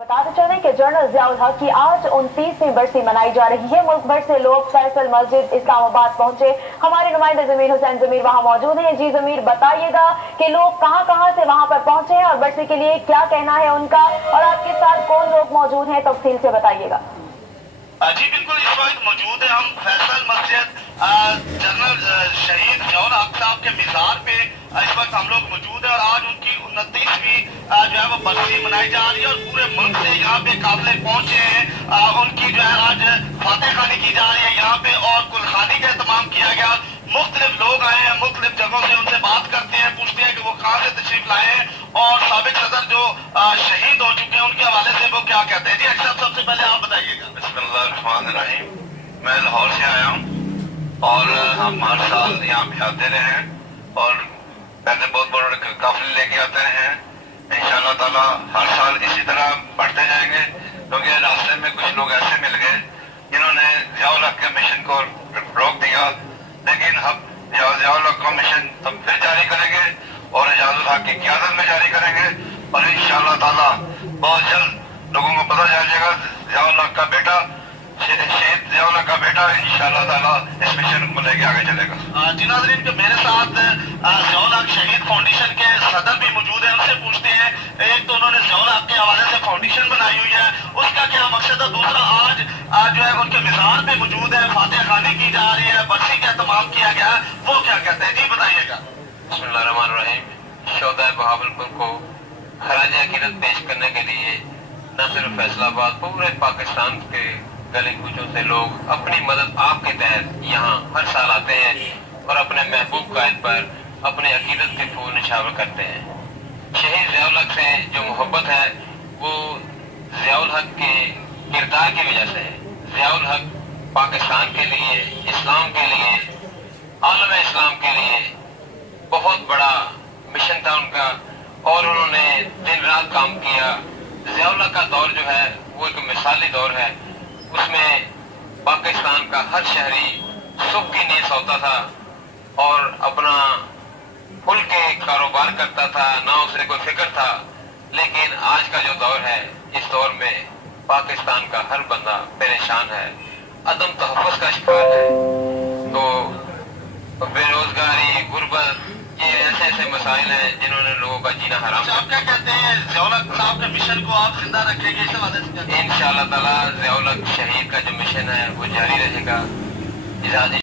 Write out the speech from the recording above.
बताते चले कि जनरल जियाउल हक की आज 29वीं बरसी मनाई जा रही है। मुल्क भर से लोग फैसल मस्जिद इस्लामाबाद पहुंचे। हमारे नुमाइंदे जमीर हुसैन जमीर वहां मौजूद हैं। जी जमीर, बताइएगा कि लोग कहां से वहां पर पहुंचे हैं और बरसी के लिए क्या कहना है उनका, और आपके साथ कौन लोग मौजूद हैं, तफसील से बताइएगा। जी बिल्कुल, इस वक्त मौजूद है हम फैसल मस्जिद जनरल शहीद जियाउल हक साहब के मिज़ार पे। इस वक्त हम लोग मौजूद है और आज उनकी 29वीं जो है वो बरसी मनाई जा रही है और पूरे मुल्क से यहाँ पे काफिले पहुंचे हैं। उनकी जो है आज फातह खानी की जा रही है यहाँ पे और कुलखानी का एहतमाम किया गया। मुख्तलिफ लोग आए हैं, मुख्तलिफ जगहों से उनसे बात करते हैं, पूछते हैं कि वो कहाँ से तशरीफ लाए हैं और साबिक सदर जो शहीद हो चुके हैं उनके हवाले से वो क्या कहते हैं। जी अक्सर, सबसे पहले आप बताइएगा। बिस्मिल्लाहिर्रहमानिर्रहीम। मैं लाहौर से आया हूँ और हम हर साल यहाँ पे आते रहे हैं और पहले बहुत बड़े काफिले लेके आते रहे हैं। इंशाअल्लाह ताला हर साल इसी तरह बढ़ते जाएंगे, क्योंकि रास्ते में कुछ लोग ऐसे मिल गए जिन्होंने जियाउल हक के मिशन को रोक दिया, लेकिन अब जियाउल हक का मिशन हम फिर जारी करेंगे और जियाउल हक की क़यादत में जारी करेंगे और इंशाअल्लाह ताला बहुत जल्द लोगों को पता चल जाएगा जियाउल हक का बेटा, शहीद जियाउल हक का बेटा इंशाअल्लाह ताला इस मिशन को लेके आगे चलेगा। जी नाज़रीन, के मेरे साथ जियाउल हक शहीद फाउंडेशन के सदर भी मौजूद हैं, उनसे पूछते हैं। एक तो उन्होंने जियाउल हक के हवाले से फाउंडेशन बनाई हुई है, उसका क्या मकसद है, दूसरा आज जो है उनके मिज़ार पे मौजूद है, फातह खानी की जा रही है, बरसी का एहतमाम किया गया है, वो क्या कहते हैं। जी बताइएगा। बिस्मिल्लाहिर्रहमानिर्रहीम। शोहदाए बहावलपुर को खराज अकीदत पेश करने के लिए न सिर्फ फैसलाबाद, पूरे पाकिस्तान के गली कूचों से लोग अपनी मदद आपके तहत यहाँ हर साल आते हैं और अपने महबूब कायद पर अपने अकीदत के फूल निछावर करते हैं। शहीद जियाउल हक से जो मोहब्बत है वो जियाउल हक के किरदार की वजह से है। जियाउल हक पाकिस्तान के लिए, इस्लाम के लिए, आलम इस्लाम के लिए बहुत बड़ा मिशन था उनका और उन्होंने दिन रात काम किया। जियाउल हक का दौर जो है वो एक मिसाली दौर है, उसमें पाकिस्तान का हर शहरी सुख की नींद सोता था और अपना खुल के कारोबार करता था, ना उसे कोई फिक्र था। लेकिन आज का जो दौर है, इस दौर में पाकिस्तान का हर बंदा परेशान है, अदम तहफ़्फ़ुज़ का शिकार है। तो बेरोजगारी, गुर्बत, ये ऐसे मसाइल हैं जिन्होंने लोगों का जीना हराम किया। आप क्या कहते हैं, जियाउल हक साहब के मिशन को आप जिंदा रखेंगे इस हवाले से? इंशाअल्लाह ताला जियाउल हक शहीद का जो मिशन है वो जारी रहेगा।